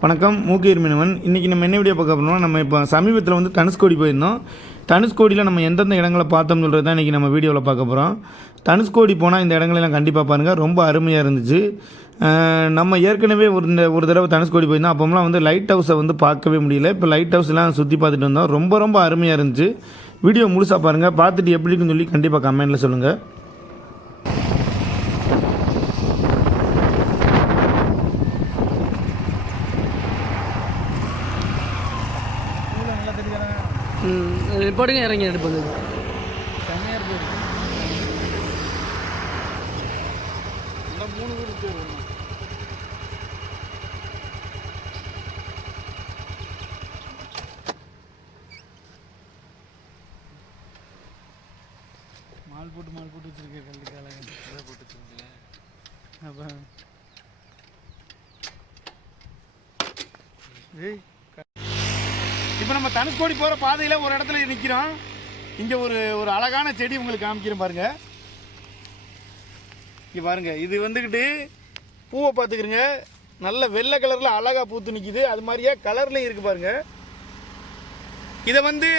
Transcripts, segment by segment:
வணக்கம் மூக்கீர் மீனவன் இன்றைக்கி நம்ம என்ன வீடியோ பார்க்க போகிறோம்னா நம்ம இப்போ சமீபத்தில் வந்து தனுஷ்கோடி போயிருந்தோம். தனுஷ்கோடியில் நம்ம எந்தெந்த இடங்களை பார்த்தோம்னு சொல்கிறது தான் இன்றைக்கி நம்ம வீடியோவில் பார்க்க போகிறோம் தனுஷ்கோடி போனால் இந்த இடங்களெல்லாம் கண்டிப்பாக பாருங்கள் ரொம்ப அருமையாக இருந்துச்சு. நம்ம ஏற்கனவே ஒரு இந்த ஒரு தடவை தனுஷ்கோடி போயிருந்தோம். அப்போம்லாம் வந்து லைட் ஹவுஸை வந்து பார்க்கவே முடியல. இப்போ லைட் ஹவுஸ்லாம் சுற்றி பார்த்துட்டு வந்தோம். ரொம்ப ரொம்ப அருமையாக இருந்துச்சு. வீடியோ முழுசாக பாருங்கள் பார்த்துட்டு எப்படி இருக்குன்னு சொல்லி கண்டிப்பாக கமெண்ட்டில் சொல்லுங்கள் ம் போடுங்க இறங்கி எடுப்பது மால் போட்டு மால் போட்டு வச்சிருக்கேன் கல்லுக்கால போட்டு வச்சிருக்கேன் அப்போ. ஏய் இப்போ நம்ம தனுஷ்கோடி போகிற பாதையில் ஒரு இடத்துல நிற்கிறோம் இங்கே ஒரு ஒரு அழகான செடி உங்களுக்கு காமிக்கிறேன் பாருங்கள் இங்கே பாருங்கள் இது வந்துக்கிட்டு பூவை பார்த்துக்கிறங்க. நல்ல வெள்ளை கலரில் அழகாக பூத்து நிற்கிது அது மாதிரியே கலர்லையும் இருக்குது பாருங்கள் இதை வந்து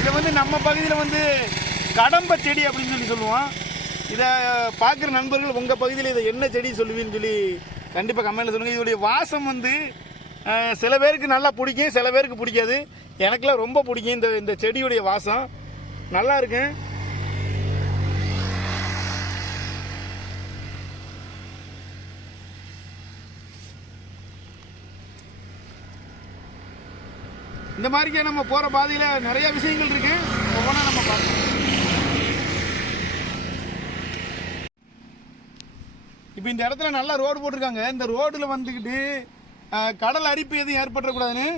இதை வந்து நம்ம பகுதியில் வந்து கடம்ப செடி அப்படின்னு சொல்லி சொல்லுவோம். இதை பார்க்குற நண்பர்கள் உங்கள் பகுதியில் இதை என்ன செடி சொல்லுவீன்னு சொல்லி கண்டிப்பாக கமெண்ட்டில் சொல்லுங்கள் இதோடைய வாசம் வந்து சில பேருக்கு நல்லா பிடிக்கும் சில பேருக்கு பிடிக்காது. எனக்குலாம் ரொம்ப பிடிக்கும் இந்த இந்த செடியுடைய வாசம். நல்லா இருக்கு. இந்த மாதிரிக்கே நம்ம போகிற பாதையில் நிறைய விஷயங்கள் இருக்கு. ஒவ்வொன்றா நம்ம பார்க்கலாம். இப்போ இந்த இடத்துல நல்லா ரோடு போட்டிருக்காங்க. இந்த ரோடில் வந்துக்கிட்டு கடல் அரிப்பு எதுவும் ஏற்பட்டுறக்கூடாதுன்னு.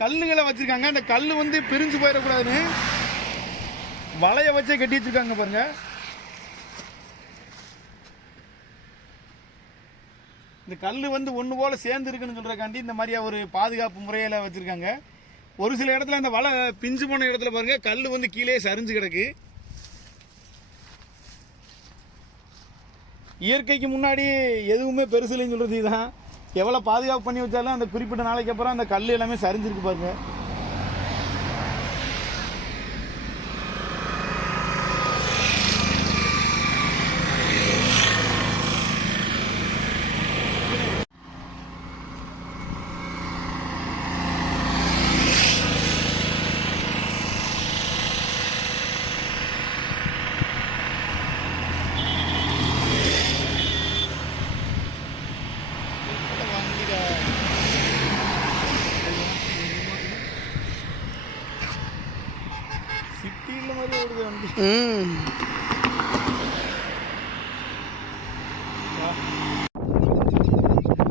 கல்லுகளை வச்சுருக்காங்க. அந்த கல் வந்து பிரிஞ்சு போயிடக்கூடாதுன்னு வலையை வச்சே கட்டி வச்சுருக்காங்க பாருங்கள் இந்த கல் வந்து ஒன்று போல் சேர்ந்து இருக்குன்னு சொல்கிறக்காண்டி இந்த மாதிரியா ஒரு பாதுகாப்பு முறையில் வச்சுருக்காங்க. ஒரு சில இடத்துல அந்த வலை பிஞ்சு போன இடத்துல பாருங்கள் கல் வந்து கீழே சரிஞ்சு கிடக்கு. இயற்கைக்கு முன்னாடி எதுவுமே பெருசு இல்லைன்னு சொல்கிறது இதுதான். எவ்வளோ பாதுகாப்பு பண்ணி வச்சாலும் அந்த குறிப்பிட்ட நாளைக்கு அப்புறம் அந்த கல் எல்லாமே சரிஞ்சிருக்கு பாருங்க.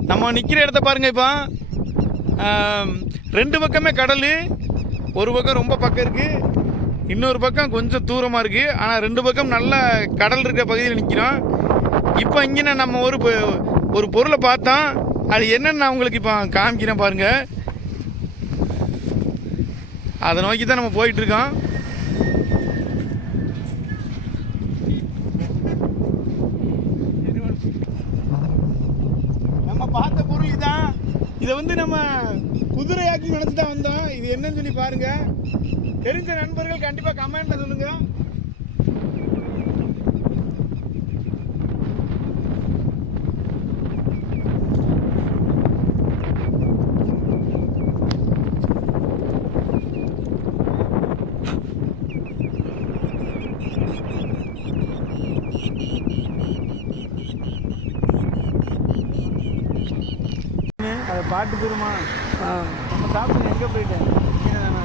நம்ம நிற்கிற இடத்த பாருங்க இப்போ. ரெண்டு பக்கமே கடல் ஒரு பக்கம் ரொம்ப பக்கம் இருக்கு இன்னொரு பக்கம் கொஞ்சம் தூரமாக இருக்குது ஆனால் ரெண்டு பக்கம் நல்ல கடல் இருக்கிற பகுதியில் நிற்கிறோம் இப்போ இங்கே நம்ம ஒரு பொ- ஒரு பொருளை பார்த்தோம் அது என்னென்னு நான் உங்களுக்கு இப்போ காமிக்கிறேன் பாருங்கள் அதை நோக்கி தான் நம்ம போயிட்டுருக்கோம் இருக்கோம் நம்ம பார்த்த பொருள் இதான் இதை வந்து நம்ம குதிரையாக்கி நினைச்சு தான் வந்தோம். இது என்னன்னு சொல்லி பாருங்க. தெரிஞ்ச நண்பர்கள் கண்டிப்பாக கமெண்ட்டில் சொல்லுங்க அதை பாட்டு போருமா ஆ. நம்ம சாப்பிட்டு எங்க போயிட்டேன் கீழே தானே?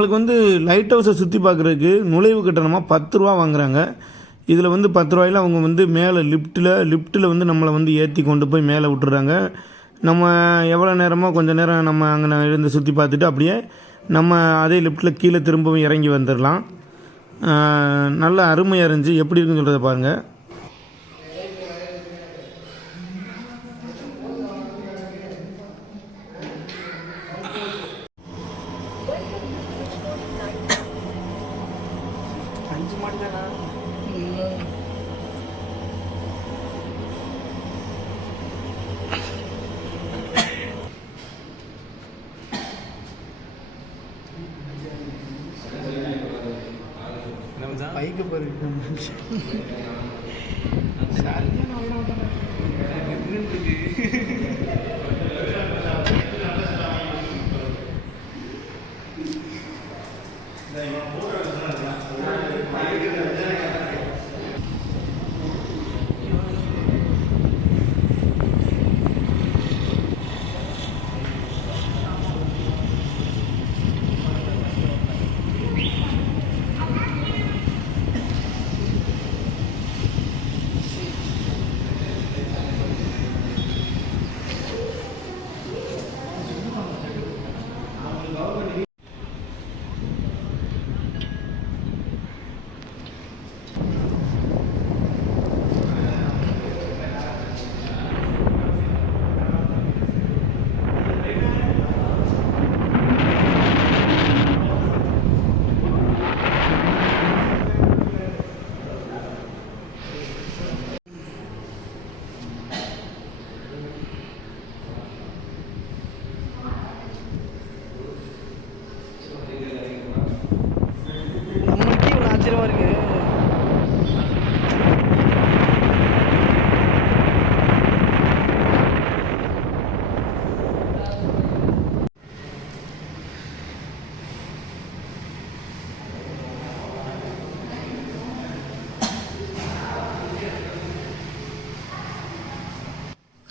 நம்மளுக்கு வந்து லைட் ஹவுஸை சுற்றி பார்க்குறதுக்கு நுழைவு கட்டணமாக பத்து ரூபா வாங்குறாங்க. இதில் வந்து பத்து ரூபாயில் அவங்க வந்து மேலே லிஃப்ட்டில் லிஃப்ட்டில் வந்து நம்மளை வந்து ஏற்றி கொண்டு போய் மேலே விட்டுறாங்க. நம்ம எவ்வளோ நேரமோ கொஞ்சம் நேரம் நம்ம அங்கே இருந்து சுற்றி பார்த்துட்டு அப்படியே நம்ம அதே லிஃப்ட்டில் கீழே திரும்பவும் இறங்கி வந்துடலாம் நல்ல அருமையாக இருந்துச்சு. எப்படி இருக்குன்னு சொல்கிறத பாருங்கள் பைக்கு போயிருக்கு சரியான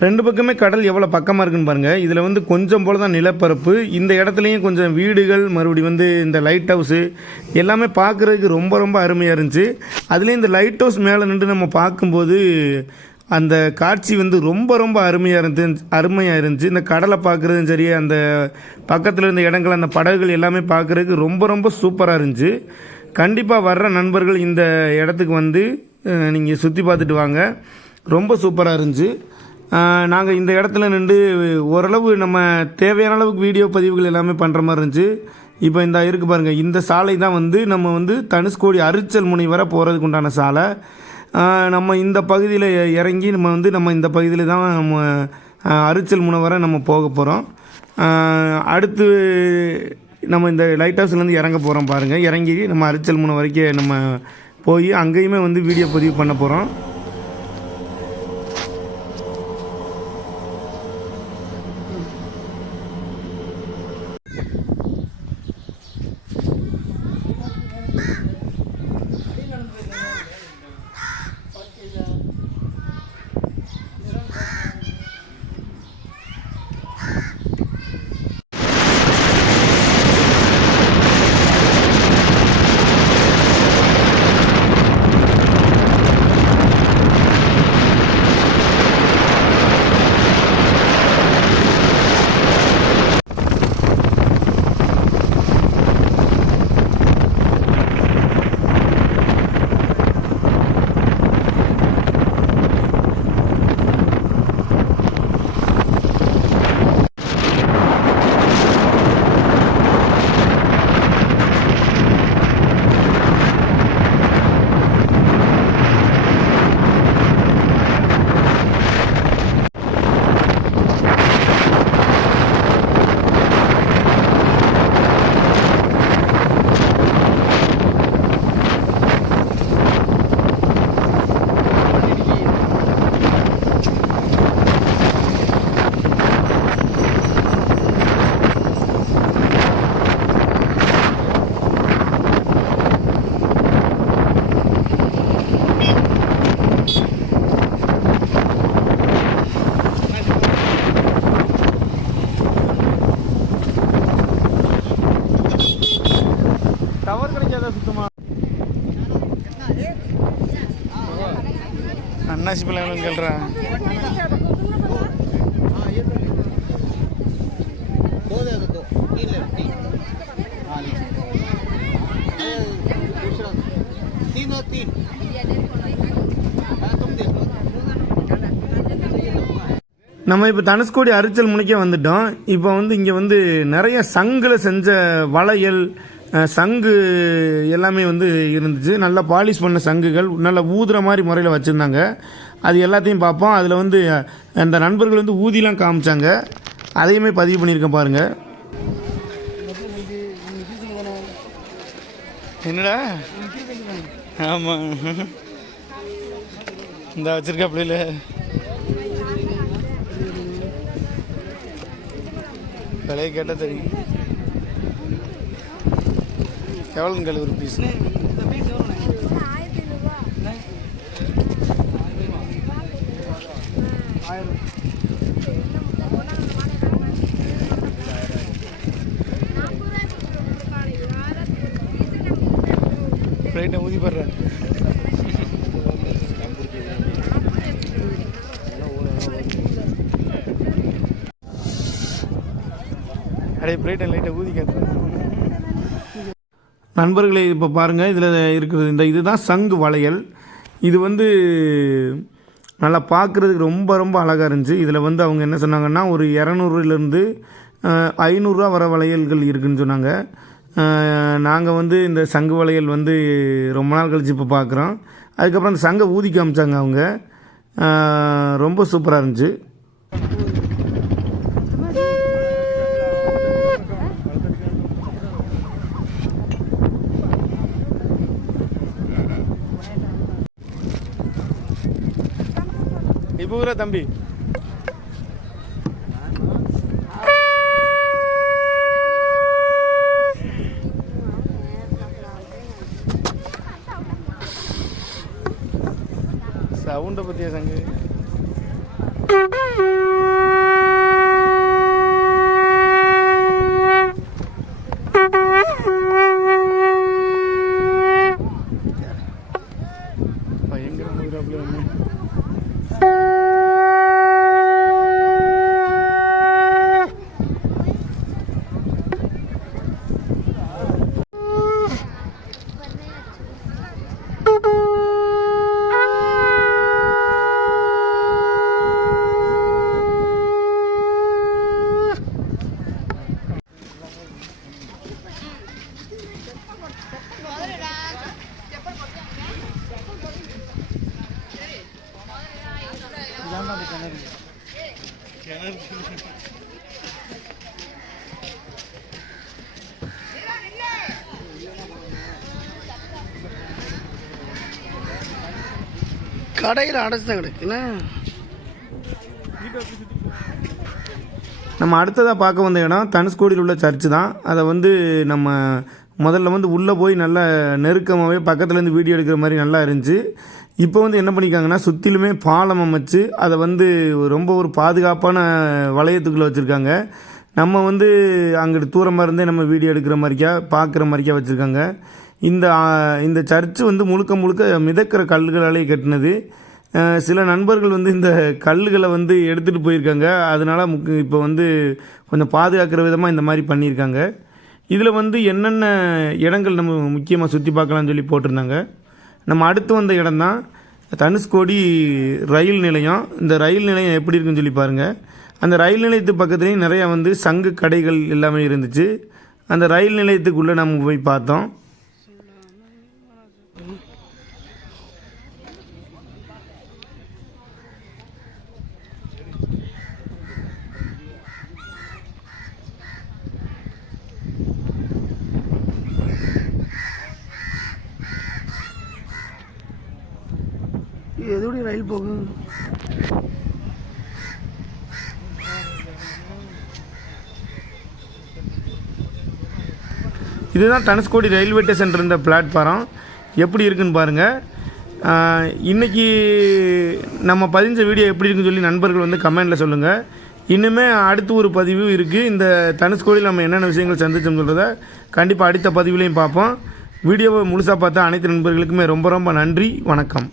ரெண்டு பக்கமே கடல் எவ்வளோ பக்கமாக இருக்குன்னு பாருங்கள் இதில் வந்து கொஞ்சம் போல தான் நிலப்பரப்பு. இந்த இடத்துலையும் கொஞ்சம் வீடுகள் மறுபடி வந்து இந்த லைட் ஹவுஸு எல்லாமே பார்க்குறதுக்கு ரொம்ப ரொம்ப அருமையாக இருந்துச்சு. அதுலேயும் இந்த லைட் ஹவுஸ் மேலே நின்று நம்ம பார்க்கும்போது அந்த காட்சி வந்து ரொம்ப ரொம்ப அருமையாக இருந்துச்சு அருமையாக இருந்துச்சு. இந்த கடலை பார்க்குறதும் சரி அந்த பக்கத்தில் இருந்த இடங்கள் அந்த படகுகள் எல்லாமே பார்க்குறதுக்கு ரொம்ப ரொம்ப சூப்பராக இருந்துச்சு. கண்டிப்பாக வர்ற நண்பர்கள் இந்த இடத்துக்கு வந்து நீங்கள் சுற்றி பார்த்துட்டு வாங்க. ரொம்ப சூப்பராக இருந்துச்சு. நாங்கள் இந்த இடத்துல நின்று ஓரளவு நம்ம தேவையான அளவுக்கு வீடியோ பதிவுகள் எல்லாமே பண்ணுற மாதிரி இருந்துச்சு. இப்போ இந்த இருக்கு பாருங்கள் இந்த சாலை தான் வந்து நம்ம வந்து தனுஷ்கோடி அரிச்சல் முனை வரை போகிறதுக்கு உண்டான சாலை. நம்ம இந்த பகுதியில் இறங்கி நம்ம வந்து நம்ம இந்த பகுதியில் தான் நம்ம அரிச்சல் முனை வரை நம்ம போக போகிறோம் அடுத்து நம்ம இந்த லைட் ஹவுஸ்லேருந்து இறங்க போகிறோம் பாருங்கள் இறங்கி நம்ம அரிச்சல் முனை வரைக்கும் நம்ம போய் அங்கேயுமே வந்து வீடியோ பதிவு பண்ண போகிறோம் அன்னாசி பழம் கேள்றேன் दो दे दो दो तीन ले तीन हाँ लीजिए अरे, दूसरा तीन और तीन हाँ, तुम देख लो நம்ம இப்போ தனுஷ்கோடி அரிச்சல் முனைக்கே வந்துட்டோம் இப்போ வந்து இங்கே வந்து நிறைய சங்கில் செஞ்ச வளையல் அஹ், சங்கு எல்லாமே வந்து இருந்துச்சு. நல்லா பாலிஷ் பண்ண சங்குகள் நல்லா ஊதுற மாதிரி முறையில் வச்சுருந்தாங்க. அது எல்லாத்தையும் பார்ப்போம். அதில் வந்து அந்த நண்பர்கள் வந்து ஊதிலாம் காமிச்சாங்க. அதையுமே பதிவு பண்ணியிருக்கேன் பாருங்கள் என்னடா? ஆமாம் இந்த வச்சிருக்காப்புல விலையை கேட்டால் தெரியும். எவ்வளோங்க ஒரு பீஸ் ஆயிரம் ரைட்டை ஊதி போடுறேன். அடே பிரைட்டை லைட்டை ஊதி கேட்டுறேன் நண்பர்களே இப்போ பாருங்கள் இதில் இருக்கிறது இந்த இதுதான் சங்கு வளையல். இது வந்து நல்லா பார்க்குறதுக்கு ரொம்ப ரொம்ப அழகாக இருந்துச்சு. இதில் வந்து அவங்க என்ன சொன்னாங்கன்னா ஒரு இரநூறுலேருந்து ஐநூறுரூவா வர வளையல்கள் இருக்குதுன்னு சொன்னாங்க. நாங்கள் வந்து இந்த சங்கு வளையல் வந்து ரொம்ப நாள் கழித்து இப்போ பார்க்குறோம் அதுக்கப்புறம் அந்த சங்கை ஊதி காமிச்சாங்க அவங்க. ரொம்ப சூப்பராக இருந்துச்சு. இப்போ தம்பி. சவுண்டை பற்றியா சங்கு பயங்கர ஊராப்புல ஒன்று இதான் அந்த கிணறு கடையில் அடைச்சு தான் கிடக்குண்ணா நம்ம அடுத்ததாக பார்க்க வந்த இடம் தனுஷ்கோடியில் உள்ள சர்ச்சு தான். அதை வந்து நம்ம முதல்ல வந்து உள்ளே போய் நல்லா நெருக்கமாகவே பக்கத்துலேருந்து வீடியோ எடுக்கிற மாதிரி நல்லா இருந்துச்சு. இப்போ வந்து என்ன பண்ணியிருக்காங்கன்னா சுற்றிலுமே பாலம் அமைச்சு அதை வந்து ரொம்ப ஒரு பாதுகாப்பான வளையத்துக்குள்ளே வச்சுருக்காங்க. நம்ம வந்து அங்கிட்டு தூரமாக இருந்தே நம்ம வீடியோ எடுக்கிற மாதிரிக்கா பார்க்குற மாதிரிக்கா வச்சுருக்காங்க. இந்த இந்த சர்ச்சு வந்து முழுக்க முழுக்க மிதக்கிற கல்லுகளாலே கட்டினது. சில நண்பர்கள் வந்து இந்த கல்லுகளை வந்து எடுத்துகிட்டு போயிருக்காங்க. அதனால் முக்கு இப்போ வந்து கொஞ்சம் பாதுகாக்கிற விதமாக இந்த மாதிரி பண்ணியிருக்காங்க. இதில் வந்து என்னென்ன இடங்கள் நம்ம முக்கியமாக சுற்றி பார்க்கலாம்னு சொல்லி போட்டிருந்தாங்க. நம்ம அடுத்து வந்த இடம் தான் தனுஷ்கோடி ரயில் நிலையம். இந்த ரயில் நிலையம் எப்படி இருக்குன்னு சொல்லி பாருங்கள் அந்த ரயில் நிலையத்து பக்கத்துலேயும் நிறையா வந்து சங்கு கடைகள் எல்லாமே இருந்துச்சு. அந்த ரயில் நிலையத்துக்குள்ளே நம்ம போய் பார்த்தோம். இதுதான் தனுஷ்கோடி ரயில்வே ஸ்டேஷன் இருந்த பிளாட்ஃபாரம். எப்படி இருக்குன்னு பாருங்கள் இன்றைக்கி நம்ம பதிஞ்ச வீடியோ எப்படி இருக்குன்னு சொல்லி நண்பர்கள் வந்து கமெண்டில் சொல்லுங்கள் இன்னுமே அடுத்து ஒரு பதிவு இருக்குது இந்த தனுஷ்கோடியில் நம்ம என்னென்ன விஷயங்கள் சந்திச்சோம்னு சொல்கிறத கண்டிப்பாக அடுத்த பதிவுலையும் பார்ப்போம். வீடியோவை முழுசாக பார்த்தா அனைத்து நண்பர்களுக்குமே ரொம்ப ரொம்ப நன்றி. வணக்கம்.